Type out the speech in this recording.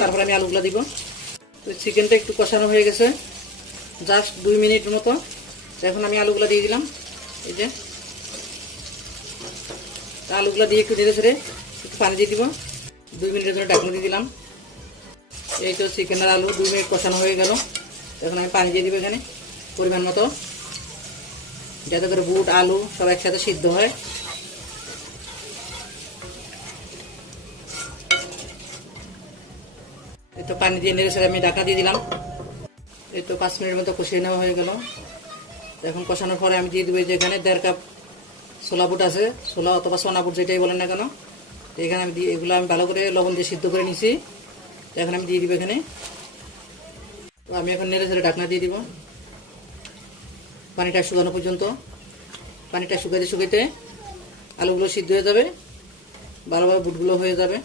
তারপর আমি আলুগুলো দিব। তো চিকেনটা একটু কষানো হয়ে গেছে, জাস্ট 2 মিনিটের মতো। এখন আমি আলুগুলো দিয়ে দিলাম। এই যে আলুগুলো দিয়ে একটু নেড়ে ছেড়ে একটু পানি দিয়ে দিব। 2 মিনিটের জন্য ঢাকনা দিয়ে দিলাম। এই তো চিকেন আর আলু 2 মিনিট কষানো হয়ে গেল। এখন আমি পানি দিয়ে দিব এখানে পরিমাণ মতো, যাতে করে বুট আলু সব একসাথে সিদ্ধ হয়। এই তো পানি দিয়ে নেড়ে ছেড়ে আমি ঢাকা দিয়ে দিলাম। এই তো 5 মিনিটের মতো কষিয়ে নেওয়া হয়ে গেল। এখন কষানোর পরে আমি দিয়ে দেবো যে এখানে 1.5 কাপ ছোলা বুট আছে, ছোলা অথবা সোনা বুট যেটাই বলেন না কেন। এখানে আমি দিয়ে এগুলো আমি ভালো করে লবণ দিয়ে সিদ্ধ করে নিছি। এখন আমি দিয়ে দিব এখানে। তো আমি এখন নেড়ে ছেড়ে ঢাকনা দিয়ে দিব পানিটা শুকানো পর্যন্ত। পানিটা শুকাইতে শুকাইতে আলুগুলো সিদ্ধ হয়ে যাবে, ভালোভাবে বুটগুলো হয়ে যাবে।